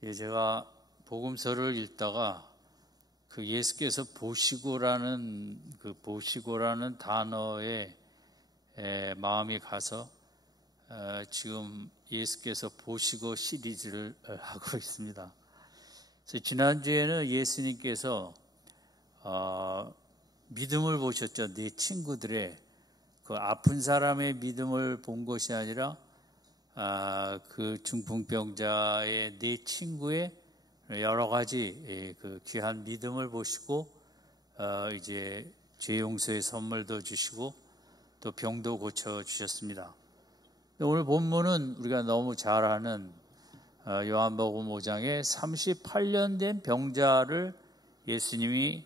제가 복음서를 읽다가 그 예수께서 보시고라는 단어에 마음이 가서 지금 예수께서 보시고 시리즈를 하고 있습니다. 그래서 지난주에는 예수님께서 믿음을 보셨죠. 네 친구들의 그 아픈 사람의 믿음을 본 것이 아니라 그 중풍병자의 네 친구의 여러 가지 그 귀한 믿음을 보시고 이제 죄 용서의 선물도 주시고 또 병도 고쳐 주셨습니다. 오늘 본문은 우리가 너무 잘 아는 요한복음 5장에 38년 된 병자를 예수님이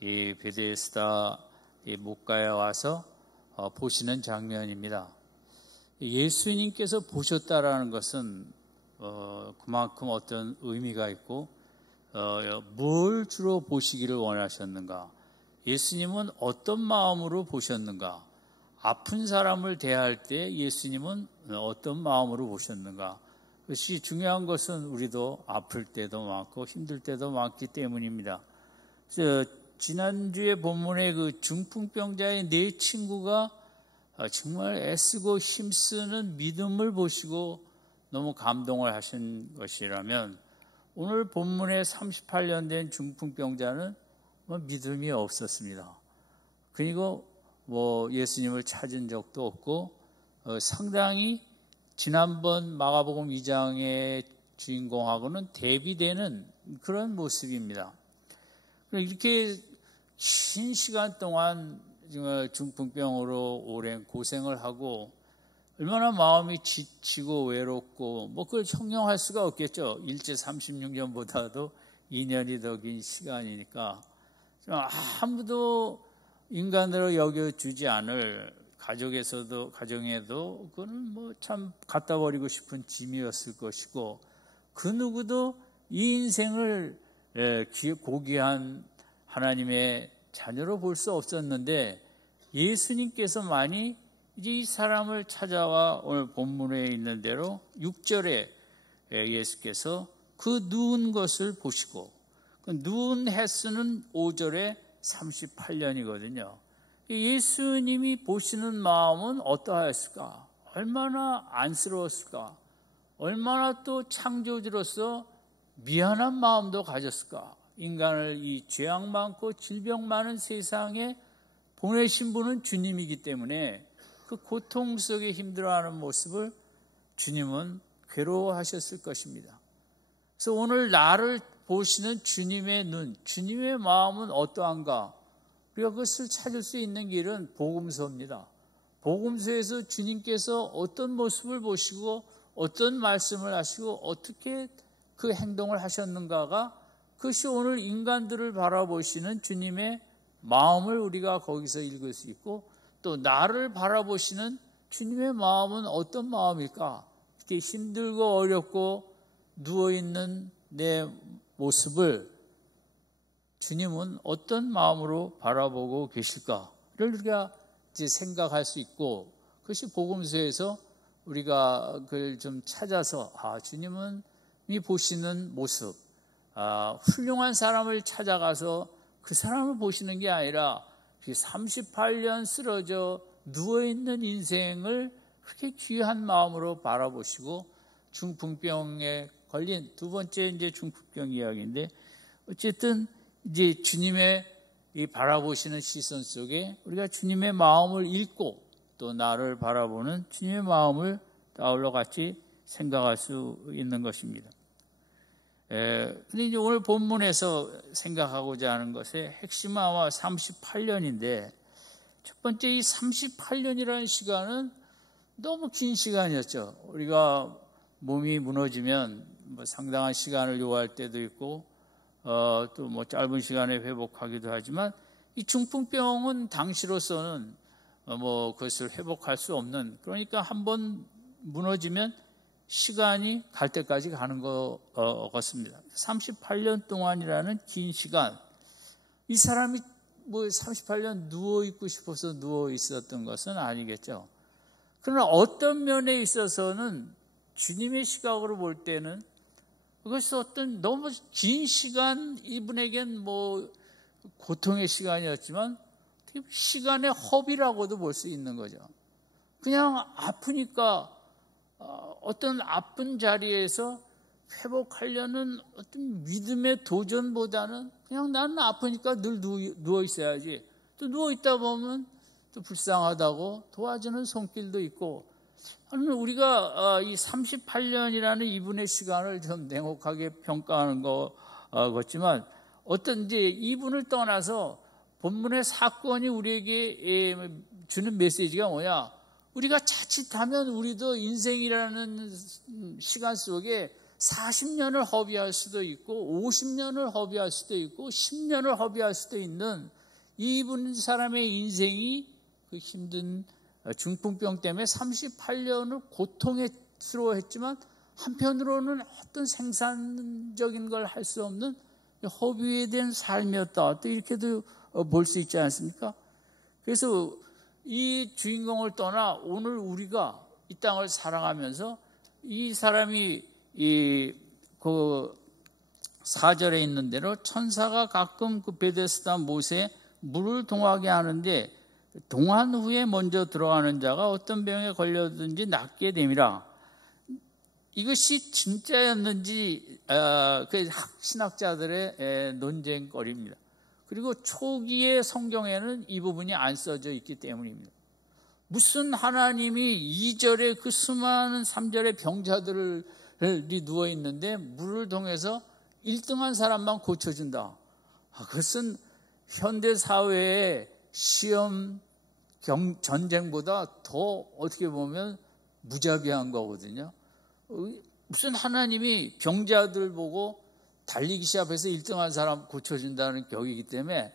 이 베데스다 목가에 와서 보시는 장면입니다. 예수님께서 보셨다라는 것은 그만큼 어떤 의미가 있고 뭘 주로 보시기를 원하셨는가? 예수님은 어떤 마음으로 보셨는가? 아픈 사람을 대할 때 예수님은 어떤 마음으로 보셨는가? 그것이 중요한 것은 우리도 아플 때도 많고 힘들 때도 많기 때문입니다. 지난주에 본문의 그 중풍병자의 네 친구가 정말 애쓰고 힘쓰는 믿음을 보시고 너무 감동을 하신 것이라면 오늘 본문의 38년 된 중풍병자는 믿음이 없었습니다. 그리고 예수님을 찾은 적도 없고 상당히 지난번 마가복음 2장의 주인공하고는 대비되는 그런 모습입니다. 이렇게 긴 시간 동안 정말 중풍병으로 오랜 고생을 하고 얼마나 마음이 지치고 외롭고 그걸 형용할 수가 없겠죠. 일제 36년보다도 2년이 더 긴 시간이니까 아무도 인간으로 여겨주지 않을 가정에도 그거는 참 갖다 버리고 싶은 짐이었을 것이고 그 누구도 이 인생을 고귀한 하나님의 자녀로 볼 수 없었는데 예수님께서만이 이제 이 사람을 찾아와 오늘 본문에 있는 대로 6절에 예수께서 그 누운 것을 보시고 그 누운 횟수는 5절에 38년이거든요. 예수님이 보시는 마음은 어떠하였을까? 얼마나 안쓰러웠을까? 얼마나 또 창조주로서 미안한 마음도 가졌을까? 인간을 이 죄악 많고 질병 많은 세상에 보내신 분은 주님이기 때문에 그 고통 속에 힘들어하는 모습을 주님은 괴로워하셨을 것입니다. 그래서 오늘 나를 보시는 주님의 눈, 주님의 마음은 어떠한가? 우리가 그것을 찾을 수 있는 길은 복음서입니다. 복음서에서 주님께서 어떤 모습을 보시고 어떤 말씀을 하시고 어떻게 그 행동을 하셨는가가 그것이 오늘 인간들을 바라보시는 주님의 마음을 우리가 거기서 읽을 수 있고 또 나를 바라보시는 주님의 마음은 어떤 마음일까? 이렇게 힘들고 어렵고 누워있는 내 모습을 주님은 어떤 마음으로 바라보고 계실까를 우리가 이제 생각할 수 있고 그것이 복음서에서 우리가 그걸 좀 찾아서 주님은 이 보시는 모습 훌륭한 사람을 찾아가서 그 사람을 보시는 게 아니라 38년 쓰러져 누워있는 인생을 그렇게 귀한 마음으로 바라보시고 중풍병에 걸린 두 번째 이제 중풍병 이야기인데 어쨌든 이제 주님의 이 바라보시는 시선 속에 우리가 주님의 마음을 읽고 또 나를 바라보는 주님의 마음을 아울러 같이 생각할 수 있는 것입니다. 근데 이제 오늘 본문에서 생각하고자 하는 것의 핵심은 아마 38년인데 첫 번째 이 38년이라는 시간은 너무 긴 시간이었죠. 우리가 몸이 무너지면 상당한 시간을 요구할 때도 있고 또 짧은 시간에 회복하기도 하지만 이 중풍병은 당시로서는 그것을 회복할 수 없는 그러니까 한번 무너지면 시간이 갈 때까지 가는 것 같습니다. 38년 동안이라는 긴 시간 이 사람이 38년 누워있고 싶어서 누워있었던 것은 아니겠죠. 그러나 어떤 면에 있어서는 주님의 시각으로 볼 때는 그것이 어떤 너무 긴 시간, 이분에겐 뭐 고통의 시간이었지만 시간의 허비라고도 볼 수 있는 거죠. 그냥 아프니까 어떤 아픈 자리에서 회복하려는 어떤 믿음의 도전보다는 그냥 나는 아프니까 늘 누워 있어야지. 또 누워 있다 보면 또 불쌍하다고 도와주는 손길도 있고, 우리가 이 38년이라는 이분의 시간을 좀 냉혹하게 평가하는 것 같지만, 어떤 이제 이분을 떠나서 본문의 사건이 우리에게 주는 메시지가 뭐냐? 우리가 자칫하면 우리도 인생이라는 시간 속에 40년을 허비할 수도 있고 50년을 허비할 수도 있고 10년을 허비할 수도 있는 이분 사람의 인생이 그 힘든 중풍병 때문에 38년을 고통스러워했지만 한편으로는 어떤 생산적인 걸 할 수 없는 허비에 대한 삶이었다. 또 이렇게도 볼 수 있지 않습니까? 그래서 이 주인공을 떠나 오늘 우리가 이 땅을 살아가면서 이 사람이 그 4절에 있는 대로 천사가 가끔 그 베데스다 못에 물을 동하게 하는데 동한 후에 먼저 들어가는 자가 어떤 병에 걸렸든지 낫게 됨이라. 이것이 진짜였는지 그 신학자들의 논쟁거리입니다. 그리고 초기의 성경에는 이 부분이 안 써져 있기 때문입니다. 무슨 하나님이 2절에 그 수많은 3절의 병자들이 누워 있는데 물을 통해서 1등한 사람만 고쳐준다. 그것은 현대 사회의 시험 전쟁보다 더 어떻게 보면 무자비한 거거든요. 무슨 하나님이 병자들 보고 달리기 시합해서 1등한 사람 고쳐준다는 격이기 때문에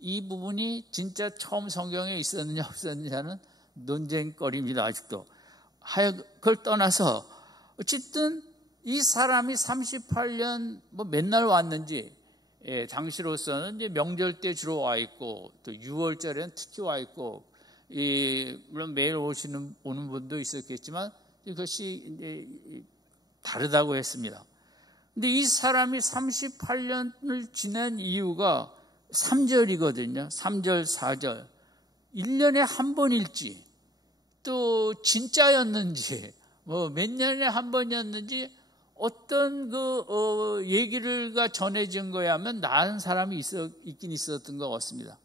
이 부분이 진짜 처음 성경에 있었느냐 없었느냐는 논쟁거리입니다. 아직도. 그걸 떠나서 어쨌든 이 사람이 38년 뭐 맨날 왔는지, 당시로서는 이제 명절 때 주로 와 있고 또 6월절에는 특히 와 있고, 물론 매일 오는 분도 있었겠지만 이것이 이제 다르다고 했습니다. 근데 이 사람이 38년을 지낸 이유가 3절이거든요. 3절, 4절. 1년에 한 번일지, 또 진짜였는지, 뭐 몇 년에 한 번이었는지, 어떤 얘기가 전해진 거야 하면 나은 사람이 있긴 있었던 것 같습니다.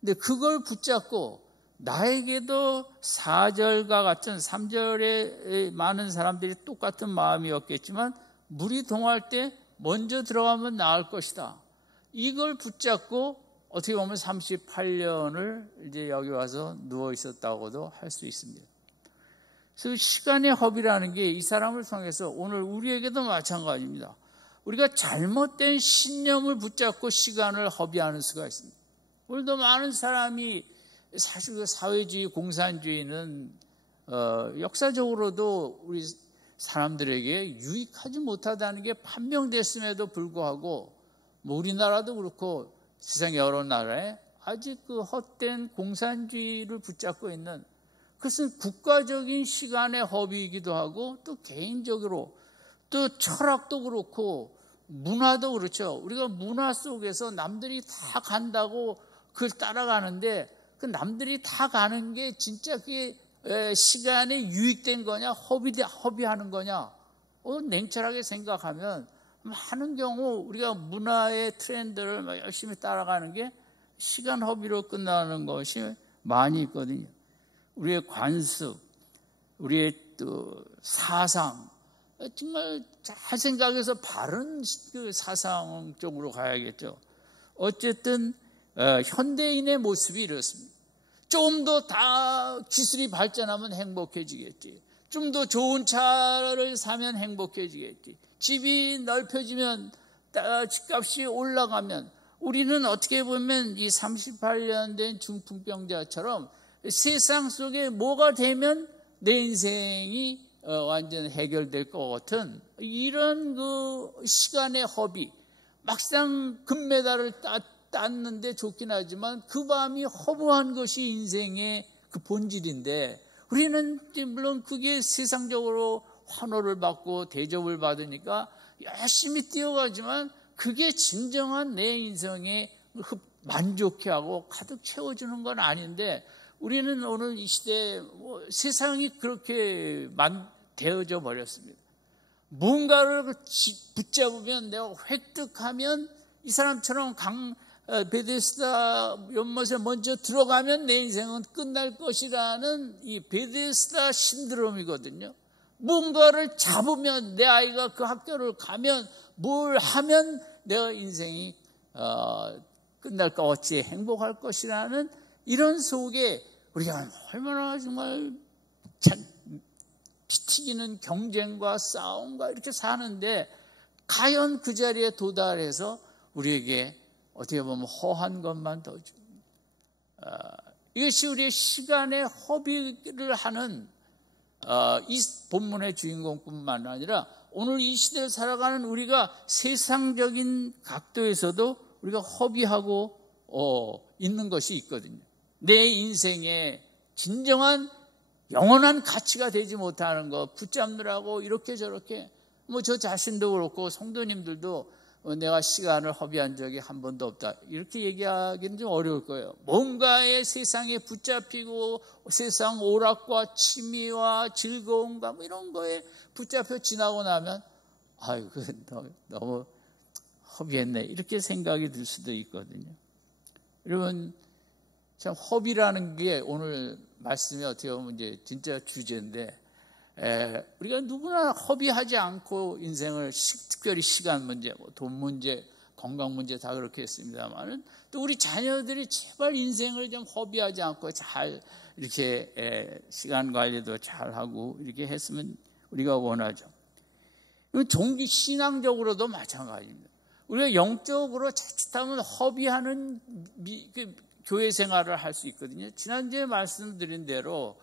근데 그걸 붙잡고 나에게도 4절과 같은 3절에 많은 사람들이 똑같은 마음이었겠지만 물이 동할 때 먼저 들어가면 나을 것이다. 이걸 붙잡고 어떻게 보면 38년을 이제 여기 와서 누워 있었다고도 할 수 있습니다. 그래서 시간의 허비라는 게 이 사람을 통해서 오늘 우리에게도 마찬가지입니다. 우리가 잘못된 신념을 붙잡고 시간을 허비하는 수가 있습니다. 오늘도 많은 사람이 사실 그 사회주의, 공산주의는 역사적으로도 우리 사람들에게 유익하지 못하다는 게 판명됐음에도 불구하고 뭐 우리나라도 그렇고 세상 여러 나라에 아직 그 헛된 공산주의를 붙잡고 있는, 그것은 국가적인 시간의 허비이기도 하고 또 개인적으로 또 철학도 그렇고 문화도 그렇죠. 우리가 문화 속에서 남들이 다 간다고 그걸 따라가는데 그 남들이 다 가는 게 진짜 그게 시간에 유익된 거냐 허비하는 거냐, 냉철하게 생각하면 많은 경우 우리가 문화의 트렌드를 열심히 따라가는 게 시간 허비로 끝나는 것이 많이 있거든요. 우리의 관습, 우리의 또 사상, 정말 잘 생각해서 바른 그 사상 쪽으로 가야겠죠. 어쨌든 현대인의 모습이 이렇습니다. 좀 더 다 기술이 발전하면 행복해지겠지. 좀 더 좋은 차를 사면 행복해지겠지. 집이 넓혀지면 집값이 올라가면, 우리는 어떻게 보면 이 38년 된 중풍병자처럼 세상 속에 뭐가 되면 내 인생이 완전 해결될 것 같은 이런 그 시간의 허비, 막상 금메달을 땄는데 좋긴 하지만 그 밤이 허무한 것이 인생의 그 본질인데, 우리는 물론 그게 세상적으로 환호를 받고 대접을 받으니까 열심히 뛰어가지만 그게 진정한 내 인생에 만족해 하고 가득 채워주는 건 아닌데, 우리는 오늘 이 시대에 세상이 그렇게 되어져 버렸습니다. 뭔가를 붙잡으면, 내가 획득하면, 이 사람처럼 베데스다 연못에 먼저 들어가면 내 인생은 끝날 것이라는 이 베데스다 신드롬이거든요. 뭔가를 잡으면, 내 아이가 그 학교를 가면, 뭘 하면 내 인생이 끝날까, 어찌 행복할 것이라는 이런 속에 우리가 얼마나 정말 피 튀기는 경쟁과 싸움과 이렇게 사는데, 과연 그 자리에 도달해서 우리에게 어떻게 보면 허한 것만 더 줍니다. 이것이 우리의 시간의 허비를 하는 이 본문의 주인공뿐만 아니라 오늘 이 시대를 살아가는 우리가 세상적인 각도에서도 우리가 허비하고 있는 것이 있거든요. 내 인생에 진정한 영원한 가치가 되지 못하는 것 붙잡느라고 이렇게 저렇게, 저 자신도 그렇고 성도님들도 내가 시간을 허비한 적이 한 번도 없다, 이렇게 얘기하기는 좀 어려울 거예요. 뭔가에 세상에 붙잡히고 세상 오락과 취미와 즐거움과 이런 거에 붙잡혀 지나고 나면 아이고 너무 허비했네, 이렇게 생각이 들 수도 있거든요. 여러분, 참 허비라는 게 오늘 말씀이 어떻게 보면 이제 진짜 주제인데, 우리가 누구나 허비하지 않고 인생을 특별히 시간 문제, 돈 문제, 건강 문제 다 그렇게 했습니다만은, 또 우리 자녀들이 제발 인생을 좀 허비하지 않고 잘 이렇게 시간 관리도 잘 하고 이렇게 했으면 우리가 원하죠. 종기 신앙적으로도 마찬가지입니다. 우리가 영적으로 자칫하면 허비하는 교회 생활을 할 수 있거든요. 지난주에 말씀드린 대로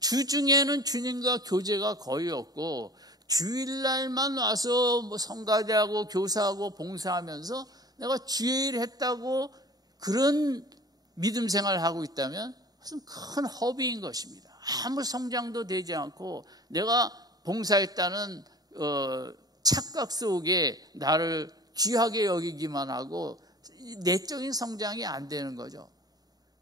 주중에는 주님과 교제가 거의 없고, 주일날만 와서 성가대하고 교사하고 봉사하면서 내가 주일 했다고 그런 믿음 생활을 하고 있다면 무슨 큰 허비인 것입니다. 아무 성장도 되지 않고 내가 봉사했다는 착각 속에 나를 귀하게 여기기만 하고 내적인 성장이 안 되는 거죠.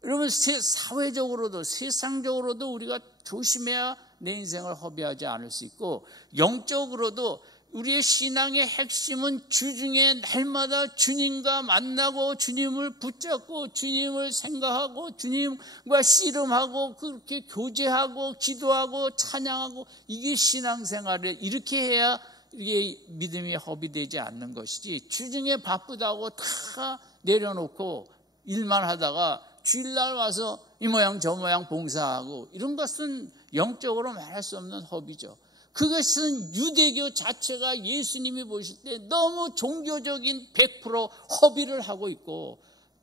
여러분, 사회적으로도 세상적으로도 우리가 조심해야 내 인생을 허비하지 않을 수 있고, 영적으로도 우리의 신앙의 핵심은 주중에 날마다 주님과 만나고 주님을 붙잡고 주님을 생각하고 주님과 씨름하고 그렇게 교제하고 기도하고 찬양하고, 이게 신앙생활이에요. 이렇게 해야 이게 믿음이 허비되지 않는 것이지, 주중에 바쁘다고 다 내려놓고 일만 하다가 주일날 와서 이 모양 저 모양 봉사하고 이런 것은 영적으로 말할 수 없는 허비죠. 그것은 유대교 자체가 예수님이 보실 때 너무 종교적인 100% 허비를 하고 있고,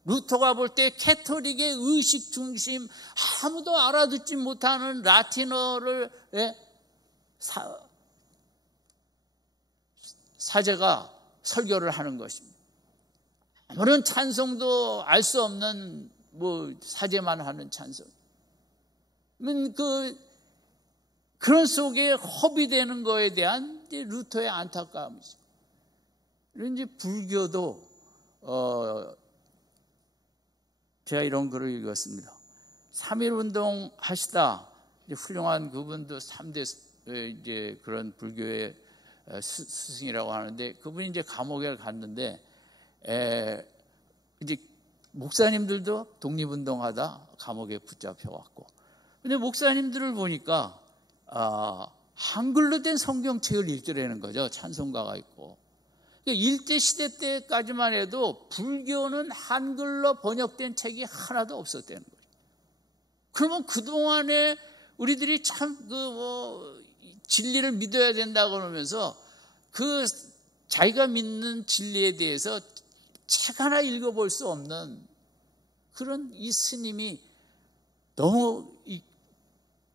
루터가 볼 때 캐톨릭의 의식 중심, 아무도 알아듣지 못하는 라틴어를 사제가 설교를 하는 것입니다. 아무런 찬송도 알 수 없는 사제만 하는 찬송. 그런 속에 허비되는 거에 대한 루터의 안타까움이죠. 이제 불교도 제가 이런 글을 읽었습니다. 3.1운동 하시다 훌륭한 그분도 3대 이제 그런 불교의 스승이라고 하는데, 그분이 이제 감옥에 갔는데 이제 목사님들도 독립운동하다 감옥에 붙잡혀왔고, 근데 목사님들을 보니까 한글로 된 성경책을 읽더라는 거죠. 찬송가가 있고. 일제 시대 때까지만 해도 불교는 한글로 번역된 책이 하나도 없었다는 거죠. 그러면 그동안에 우리들이 참 진리를 믿어야 된다고 그러면서 자기가 믿는 진리에 대해서 책 하나 읽어볼 수 없는 그런 이 스님이 너무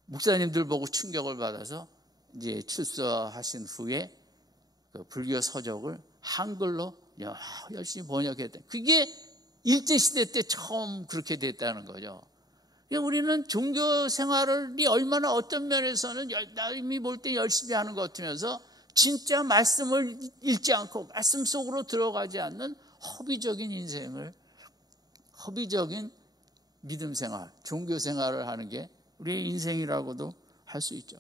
목사님들 보고 충격을 받아서 이제 출소하신 후에 그 불교 서적을 한글로 열심히 번역했다. 그게 일제시대 때 처음 그렇게 됐다는 거죠. 우리는 종교 생활이 얼마나 어떤 면에서는 남이 볼 때 열심히 하는 것 같으면서 진짜 말씀을 읽지 않고 말씀 속으로 들어가지 않는 허비적인 인생을, 허비적인 믿음 생활, 종교 생활을 하는 게 우리의 인생이라고도 할 수 있죠.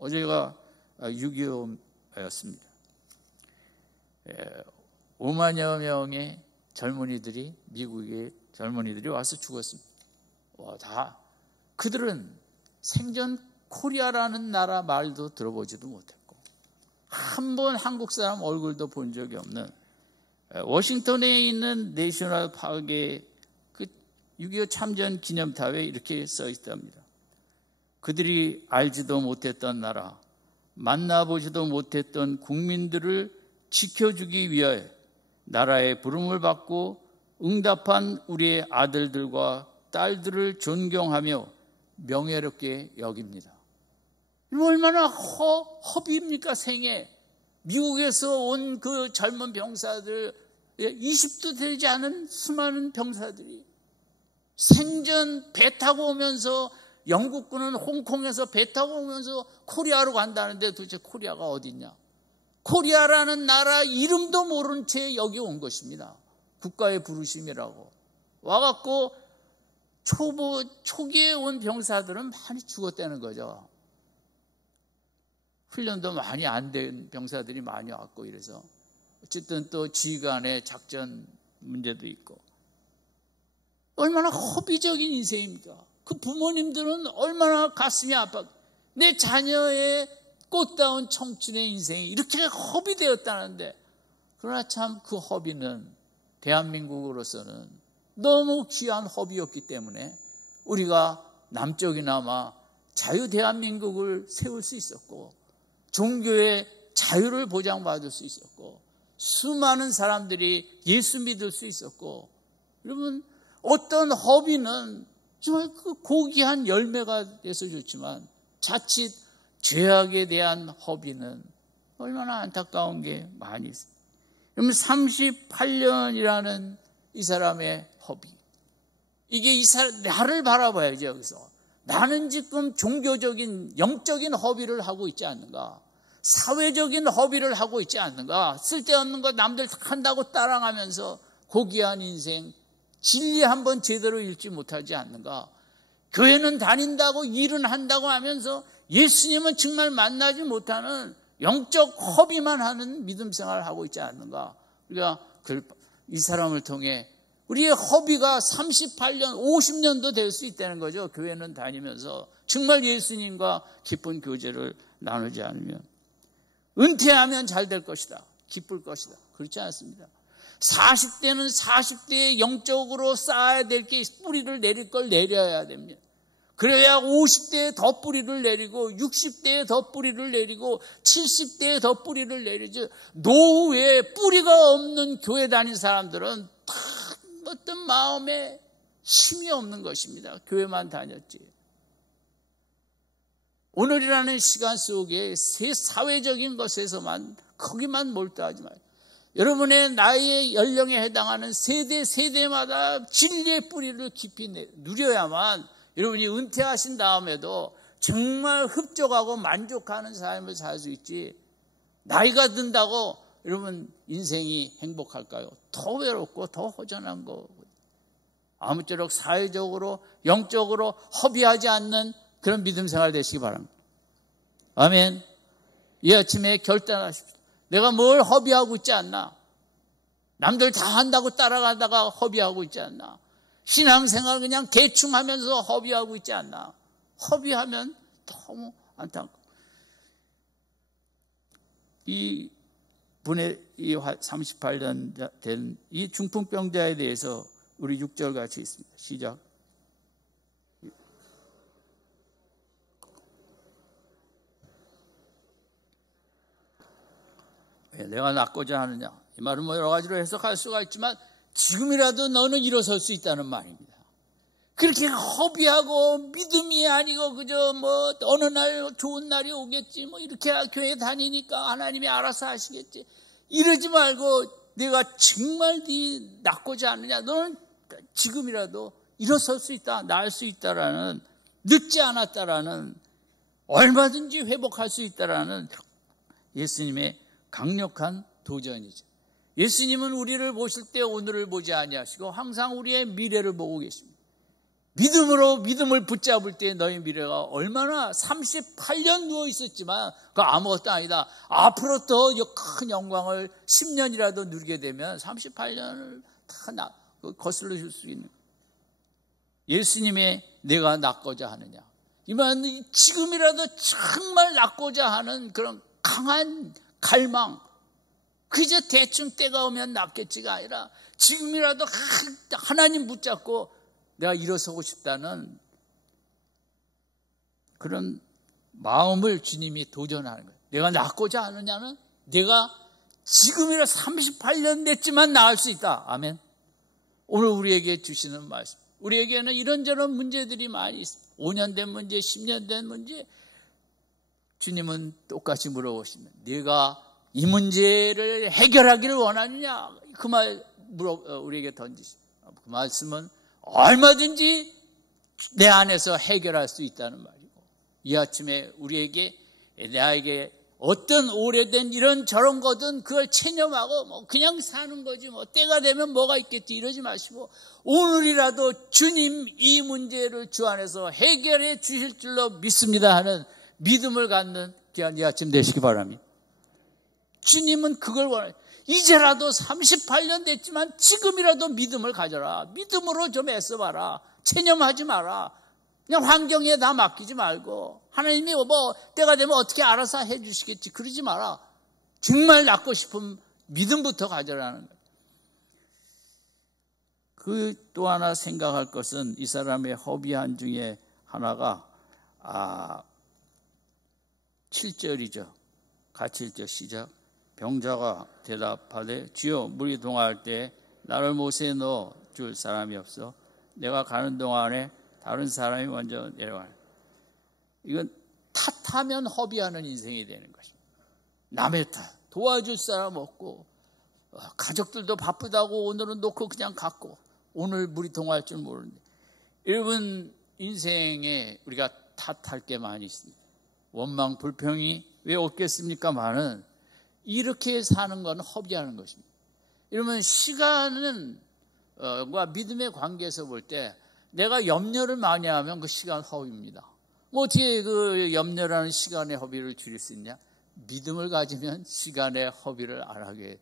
어제가 6.25였습니다. 5만여 명의 젊은이들이, 미국의 젊은이들이 와서 죽었습니다. 다 그들은 생전 코리아라는 나라 말도 들어보지도 못했고 한 번 한국 사람 얼굴도 본 적이 없는 워싱턴에 있는 내셔널 파크의 그 6.25 참전 기념탑에 이렇게 써 있답니다. 그들이 알지도 못했던 나라, 만나보지도 못했던 국민들을 지켜주기 위하여 나라의 부름을 받고 응답한 우리의 아들들과 딸들을 존경하며 명예롭게 여깁니다. 얼마나 허비입니까, 생애. 미국에서 온 그 젊은 병사들, 20도 되지 않은 수많은 병사들이 생전 배 타고 오면서, 영국군은 홍콩에서 배 타고 오면서 코리아로 간다는데 도대체 코리아가 어디 있냐? 코리아라는 나라 이름도 모른 채 여기 온 것입니다. 국가의 부르심이라고. 와갖고 초기에 온 병사들은 많이 죽었다는 거죠. 훈련도 많이 안 된 병사들이 많이 왔고 이래서 어쨌든 또 지휘관의 작전 문제도 있고 얼마나 허비적인 인생입니까? 그 부모님들은 얼마나 가슴이 아파. 내 자녀의 꽃다운 청춘의 인생이 이렇게 허비되었다는데, 그러나 참 그 허비는 대한민국으로서는 너무 귀한 허비였기 때문에 우리가 남쪽이나마 자유 대한민국을 세울 수 있었고 종교의 자유를 보장받을 수 있었고 수많은 사람들이 예수 믿을 수 있었고, 여러분 어떤 허비는 정말 그 고귀한 열매가 돼서 좋지만 자칫 죄악에 대한 허비는 얼마나 안타까운 게 많이 있습니다. 그러면 38년이라는 이 사람의 허비, 이게 나를 바라봐야죠. 여기서 나는 지금 종교적인 영적인 허비를 하고 있지 않는가, 사회적인 허비를 하고 있지 않는가, 쓸데없는 거 남들 한다고 따라가면서 고귀한 인생, 진리 한번 제대로 읽지 못하지 않는가, 교회는 다닌다고 일은 한다고 하면서 예수님은 정말 만나지 못하는 영적 허비만 하는 믿음 생활을 하고 있지 않는가. 우리가 이 사람을 통해 우리의 허비가 38년, 50년도 될 수 있다는 거죠. 교회는 다니면서 정말 예수님과 깊은 교제를 나누지 않으면. 은퇴하면 잘 될 것이다, 기쁠 것이다, 그렇지 않습니다. 40대는 40대에 영적으로 쌓아야 될 게 뿌리를 내릴 걸 내려야 됩니다. 그래야 50대에 더 뿌리를 내리고 60대에 더 뿌리를 내리고 70대에 더 뿌리를 내리지, 노후에 뿌리가 없는 교회 다닌 사람들은 어떤 마음에 힘이 없는 것입니다. 교회만 다녔지. 오늘이라는 시간 속에 새 사회적인 것에서만 거기만 몰두하지 마요. 여러분의 나이의 연령에 해당하는 세대마다 진리의 뿌리를 깊이 누려야만 여러분이 은퇴하신 다음에도 정말 흡족하고 만족하는 삶을 살 수 있지, 나이가 든다고 여러분 인생이 행복할까요? 더 외롭고 더 허전한 거. 아무쪼록 사회적으로 영적으로 허비하지 않는 그런 믿음 생활 되시기 바랍니다. 아멘. 이 아침에 결단하십시오. 내가 뭘 허비하고 있지 않나? 남들 다 한다고 따라가다가 허비하고 있지 않나? 신앙생활 그냥 대충 하면서 허비하고 있지 않나? 허비하면 너무 안타깝고. 이 분의 이 38년 된 이 중풍병자에 대해서 우리 6절 같이 있습니다. 시작. 내가 낫고자 하느냐, 이 말은 뭐 여러 가지로 해석할 수가 있지만 지금이라도 너는 일어설 수 있다는 말입니다. 그렇게 허비하고 믿음이 아니고 그저 뭐 어느 날 좋은 날이 오겠지, 뭐 이렇게 교회 다니니까 하나님이 알아서 하시겠지, 이러지 말고 내가 정말 네 낫고자 하느냐, 너는 지금이라도 일어설 수 있다, 나을 수 있다라는, 늦지 않았다라는, 얼마든지 회복할 수 있다라는 예수님의 강력한 도전이죠. 예수님은 우리를 보실 때 오늘을 보지 아니하시고 항상 우리의 미래를 보고 계십니다. 믿음으로 믿음을 붙잡을 때 너희 미래가 얼마나 38년 누워 있었지만 그거 아무것도 아니다. 앞으로 더 큰 영광을 10년이라도 누리게 되면 38년을 다 거슬러 줄 수 있는 예수님의 내가 낫고자 하느냐. 이만 지금이라도 정말 낫고자 하는 그런 강한 갈망. 그저 대충 때가 오면 낫겠지가 아니라 지금이라도 하나님 붙잡고 내가 일어서고 싶다는 그런 마음을 주님이 도전하는 거예요. 내가 낫고자 하느냐는 내가 지금이라 38년 됐지만 나을 수 있다. 아멘. 오늘 우리에게 주시는 말씀. 우리에게는 이런저런 문제들이 많이 있어요. 5년 된 문제, 10년 된 문제. 주님은 똑같이 물어보시면 네가 이 문제를 해결하기를 원하느냐? 그 말 우리에게 던지시죠. 그 말씀은 얼마든지 내 안에서 해결할 수 있다는 말이고, 이 아침에 우리에게 나에게 어떤 오래된 이런 저런 거든 그걸 체념하고 그냥 사는 거지 때가 되면 뭐가 있겠지 이러지 마시고 오늘이라도 주님 이 문제를 주 안에서 해결해 주실 줄로 믿습니다 하는 믿음을 갖는 귀한 이 아침 되시기 바랍니다. 주님은 그걸 원해요. 이제라도 38년 됐지만 지금이라도 믿음을 가져라. 믿음으로 좀 애써봐라. 체념하지 마라. 그냥 환경에 다 맡기지 말고 하나님이 때가 되면 어떻게 알아서 해 주시겠지 그러지 마라. 정말 낫고 싶은 믿음부터 가져라는 거예요. 그 또 하나 생각할 것은 이 사람의 허비한 중에 하나가 7절이죠. 가칠절 시작. 병자가 대답하되 주여 물이 동할 때 나를 못에 넣어 줄 사람이 없어 내가 가는 동안에 다른 사람이 먼저 내려가네. 이건 탓하면 허비하는 인생이 되는 것입니다. 남의 탓 도와줄 사람 없고 가족들도 바쁘다고 오늘은 놓고 그냥 갔고 오늘 물이 동할 줄 모르는데 여러분 인생에 우리가 탓할 게 많이 있습니다. 원망 불평이 왜 없겠습니까만은 이렇게 사는 건 허비하는 것입니다. 이러면 시간은 과 믿음의 관계에서 볼 때 내가 염려를 많이 하면 그 시간 허비입니다. 어떻게 그 염려라는 시간의 허비를 줄일 수 있냐? 믿음을 가지면 시간의 허비를 안 하게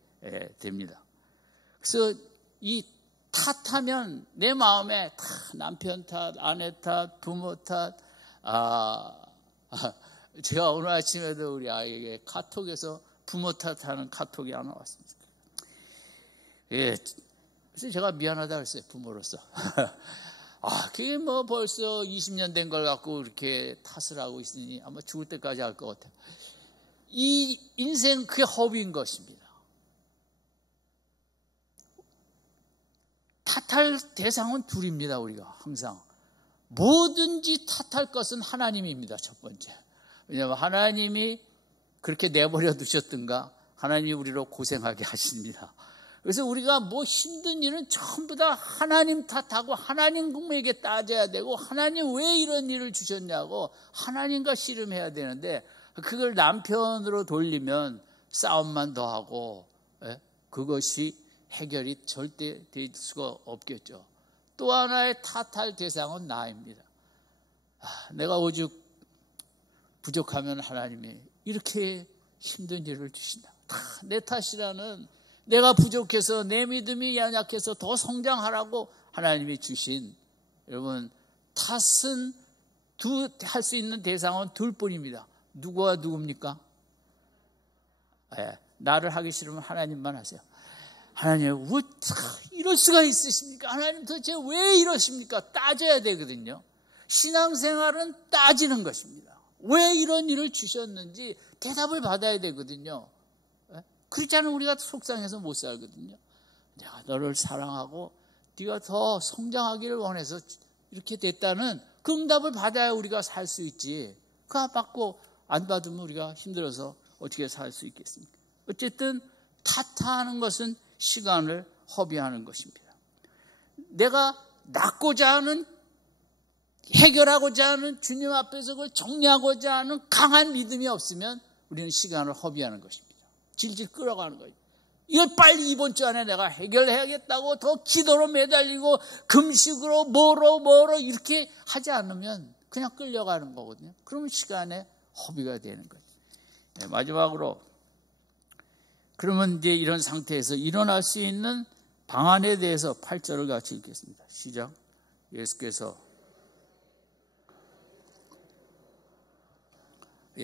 됩니다. 그래서 이 탓하면 내 마음에 다 남편 탓, 아내 탓, 부모 탓. 제가 오늘 아침에도 우리 아이에게 카톡에서 부모 탓하는 카톡이 하나 왔습니다. 예, 그래서 제가 미안하다 그랬어요, 부모로서. 그게 벌써 20년 된 걸 갖고 이렇게 탓을 하고 있으니 아마 죽을 때까지 할 것 같아요. 이 인생 그게 허비인 것입니다. 탓할 대상은 둘입니다, 우리가 항상. 뭐든지 탓할 것은 하나님입니다, 첫 번째. 왜냐하면 하나님이 그렇게 내버려 두셨든가 하나님이 우리로 고생하게 하십니다. 그래서 우리가 힘든 일은 전부 다 하나님 탓하고 하나님에게 따져야 되고 하나님 왜 이런 일을 주셨냐고 하나님과 씨름해야 되는데 그걸 남편으로 돌리면 싸움만 더 하고 그것이 해결이 절대 될 수가 없겠죠. 또 하나의 탓할 대상은 나입니다. 내가 오죽 부족하면 하나님이 이렇게 힘든 일을 주신다. 다 내 탓이라는 내가 부족해서 내 믿음이 연약해서 더 성장하라고 하나님이 주신 여러분 탓은 할 수 있는 대상은 둘뿐입니다. 누구와 누굽니까? 나를 하기 싫으면 하나님만 하세요. 하나님 왜 이럴 수가 있으십니까? 하나님 도대체 왜 이러십니까? 따져야 되거든요. 신앙생활은 따지는 것입니다. 왜 이런 일을 주셨는지 대답을 받아야 되거든요. 그렇지 않으면 우리가 속상해서 못 살거든요. 내가 너를 사랑하고 네가 더 성장하기를 원해서 이렇게 됐다는 그 응답을 받아야 우리가 살 수 있지. 그거 받고 안 받으면 우리가 힘들어서 어떻게 살 수 있겠습니까? 어쨌든 탓하는 것은 시간을 허비하는 것입니다. 내가 낫고자 하는 해결하고자 하는 주님 앞에서 그걸 정리하고자 하는 강한 믿음이 없으면 우리는 시간을 허비하는 것입니다. 질질 끌어가는 거예요. 이걸 빨리 이번 주 안에 내가 해결해야겠다고 더 기도로 매달리고 금식으로 뭐로 이렇게 하지 않으면 그냥 끌려가는 거거든요. 그러면 시간에 허비가 되는 거죠. 네, 마지막으로 그러면 이제 이런 상태에서 일어날 수 있는 방안에 대해서 8절을 같이 읽겠습니다. 시작. 예수께서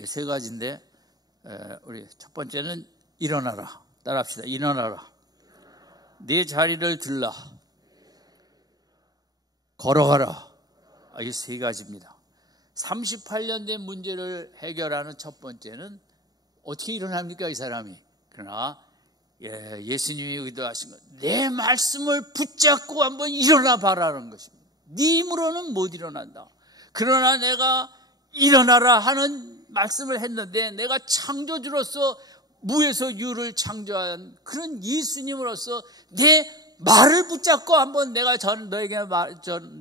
세 가지인데 우리 첫 번째는 일어나라. 따라합시다. 일어나라. 네 자리를 들라. 걸어가라. 이 세 가지입니다. 38년 된 문제를 해결하는 첫 번째는 어떻게 일어납니까, 이 사람이? 그러나 예수님이 의도하신 것, 내 말씀을 붙잡고 한번 일어나 봐라는 것입니다. 네 힘으로는 못 일어난다. 그러나 내가 일어나라 하는 말씀을 했는데 내가 창조주로서 무에서 유를 창조한 그런 예수님으로서 내 말을 붙잡고 한번 내가 너에게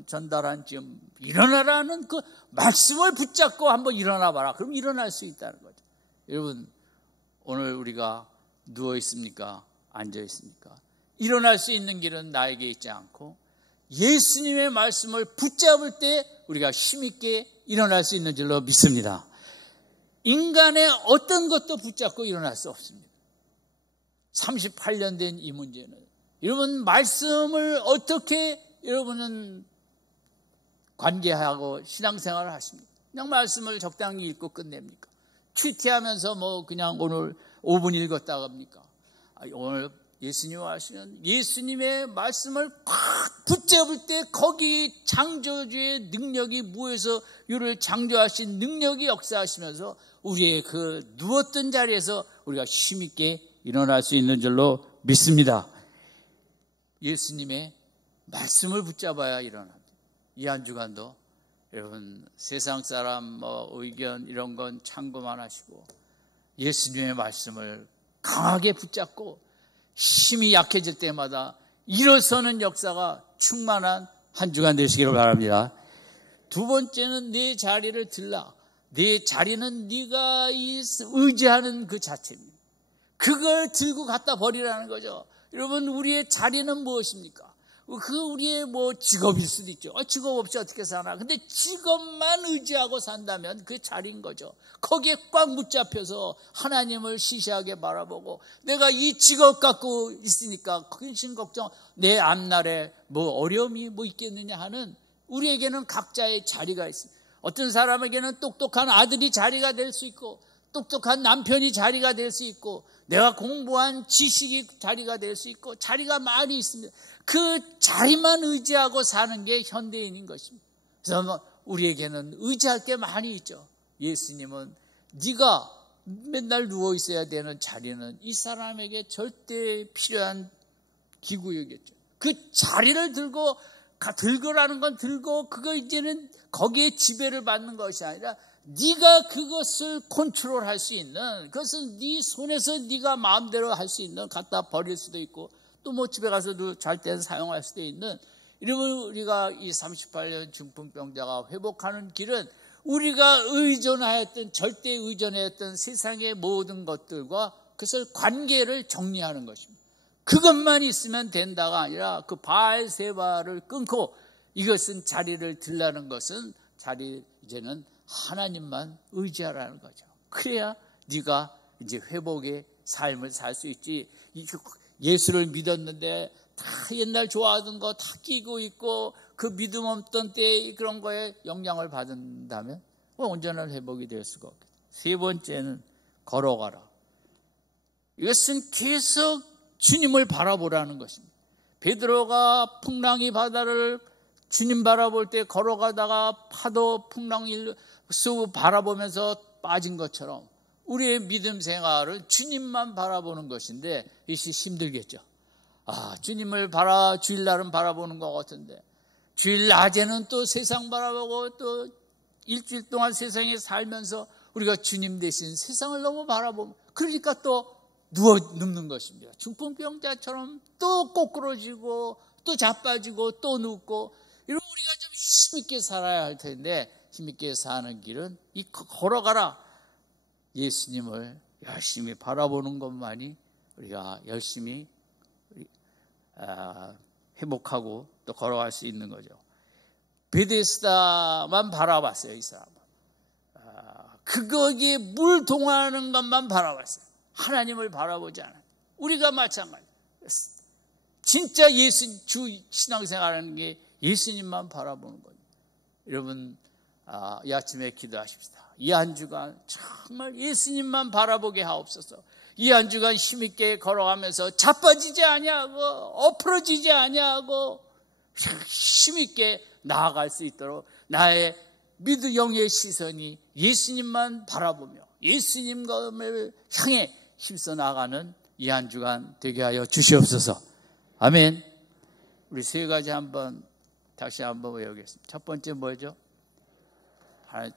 전달한 지금 일어나라는 그 말씀을 붙잡고 한번 일어나 봐라. 그럼 일어날 수 있다는 거죠. 여러분, 오늘 우리가 누워 있습니까? 앉아 있습니까? 일어날 수 있는 길은 나에게 있지 않고 예수님의 말씀을 붙잡을 때 우리가 힘있게 일어날 수 있는 줄로 믿습니다. 인간의 어떤 것도 붙잡고 일어날 수 없습니다. 38년 된 이 문제는 여러분 말씀을 어떻게 여러분은 관계하고 신앙생활을 하십니까? 그냥 말씀을 적당히 읽고 끝냅니까? 큐티하면서 뭐 그냥 오늘 5분 읽었다 합니까? 오늘 예수님 하시는 예수님의 말씀을 꽉 붙잡을 때 거기 창조주의 능력이 무에서 유를 창조하신 능력이 역사하시면서 우리의 그 누웠던 자리에서 우리가 힘있게 일어날 수 있는 줄로 믿습니다. 예수님의 말씀을 붙잡아야 일어납니다. 이 한 주간도 여러분 세상 사람 의견 이런 건 참고만 하시고 예수님의 말씀을 강하게 붙잡고 힘이 약해질 때마다 일어서는 역사가 충만한 한 주간 되시기를 바랍니다. 두 번째는 네 자리를 들라. 네 자리는 네가 의지하는 그 자체입니다. 그걸 들고 갖다 버리라는 거죠. 여러분 우리의 자리는 무엇입니까? 우리의 직업일 수도 있죠. 직업 없이 어떻게 사나. 근데 직업만 의지하고 산다면 그 자리인 거죠. 거기에 꽉 붙잡혀서 하나님을 시시하게 바라보고 내가 이 직업 갖고 있으니까 근심 걱정 내 앞날에 어려움이 있겠느냐 하는 우리에게는 각자의 자리가 있습니다. 어떤 사람에게는 똑똑한 아들이 자리가 될 수 있고 똑똑한 남편이 자리가 될 수 있고 내가 공부한 지식이 자리가 될 수 있고 자리가 많이 있습니다. 그 자리만 의지하고 사는 게 현대인인 것입니다. 그래서 우리에게는 의지할 게 많이 있죠. 예수님은 네가 맨날 누워 있어야 되는 자리는 이 사람에게 절대 필요한 기구였겠죠. 그 자리를 들고라는 건 들고 그거 이제는 거기에 지배를 받는 것이 아니라 네가 그것을 컨트롤할 수 있는 그것을 네 손에서 네가 마음대로 할 수 있는 갖다 버릴 수도 있고 또 집에 가서도 잘 때는 사용할 수도 있는 이러면 우리가 이 38년 중풍병자가 회복하는 길은 우리가 절대 의존하였던 세상의 모든 것들과 그것을 관계를 정리하는 것입니다. 그것만 있으면 된다가 아니라 그 바알세바를 끊고 이것은 자리를 들라는 것은 이제는 하나님만 의지하라는 거죠. 그래야 네가 이제 회복의 삶을 살 수 있지. 예수를 믿었는데 다 옛날 좋아하던 거 다 끼고 있고 그 믿음 없던 때의 그런 거에 영향을 받는다면 온전한 회복이 될 수가 없겠다. 세 번째는 걸어가라. 이것은 계속 주님을 바라보라는 것입니다. 베드로가 풍랑이 바다를 주님 바라볼 때 걸어가다가 파도 풍랑을 바라보면서 빠진 것처럼 우리의 믿음 생활은 주님만 바라보는 것인데 이것이 힘들겠죠. 주님을 주일날은 바라보는 것 같은데 주일 낮에는 또 세상 바라보고 또 일주일 동안 세상에 살면서 우리가 주님 대신 세상을 너무 바라보면 그러니까 또 눕는 것입니다. 중풍병자처럼 또 꼬꾸러지고 또 자빠지고 또 눕고 이러면 우리가 좀 힘있게 살아야 할 텐데 힘있게 사는 길은 이 걸어가라. 예수님을 열심히 바라보는 것만이 우리가 열심히 회복하고 또 걸어갈 수 있는 거죠. 베데스다만 바라봤어요, 이 사람은. 거기에 물 동하는 것만 바라봤어요. 하나님을 바라보지 않아요. 우리가 마찬가지. 진짜 주 신앙생활하는 게 예수님만 바라보는 거예요. 여러분, 이 아침에 기도하십시다. 이 한 주간 정말 예수님만 바라보게 하옵소서. 이 한 주간 힘있게 걸어가면서 자빠지지 아니하고 엎어지지 아니하고 힘있게 나아갈 수 있도록 나의 믿음 영의 시선이 예수님만 바라보며 예수님을 향해 힘써 나가는 이 한 주간 되게 하여 주시옵소서. 아멘. 우리 세 가지 다시 한번 외우겠습니다. 첫 번째 뭐죠?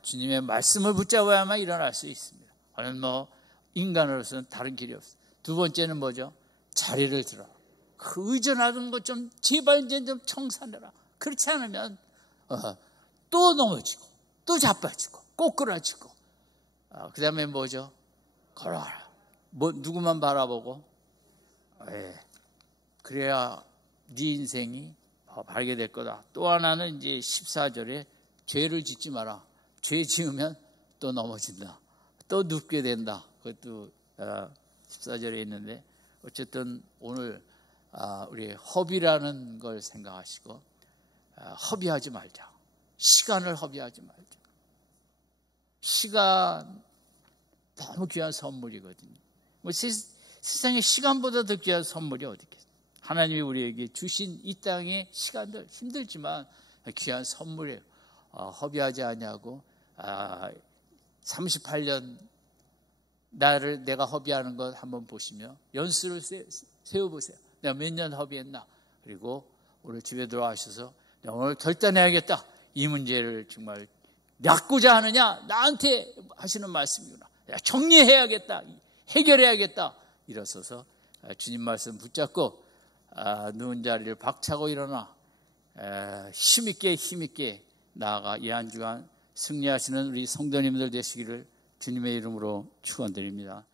주님의 말씀을 붙잡아야만 일어날 수 있습니다. 저는 인간으로서는 다른 길이 없어요. 두 번째는 뭐죠? 자리를 들어. 그 의존하던 것 좀 제발 이제 좀 청산해라. 그렇지 않으면 또 넘어지고 또 자빠지고 꼬꾸라지고. 그 다음에 뭐죠? 걸어가라. 누구만 바라보고? 그래야 네 인생이 바르게 될 거다. 또 하나는 이제 14절에 죄를 짓지 마라. 죄 지으면 또 넘어진다. 또 눕게 된다. 그것도 14절에 있는데 어쨌든 오늘 우리 허비라는 걸 생각하시고 허비하지 말자. 시간을 허비하지 말자. 시간 너무 귀한 선물이거든요. 세상에 시간보다 더 귀한 선물이 어디 있겠어요? 하나님이 우리에게 주신 이 땅의 시간들 힘들지만 귀한 선물이에요. 허비하지 아니하고 38년 내가 허비하는 것 한번 보시며 연수를 세워보세요. 내가 몇 년 허비했나. 그리고 오늘 집에 들어가셔서 오늘 결단해야겠다. 이 문제를 정말 낚고자 하느냐. 나한테 하시는 말씀이구나. 정리해야겠다. 해결해야겠다. 일어서서 주님 말씀 붙잡고 누운 자리를 박차고 일어나 힘있게 나아가 이 한 주간 승리하시는 우리 성도님들 되시기를 주님의 이름으로 축원드립니다.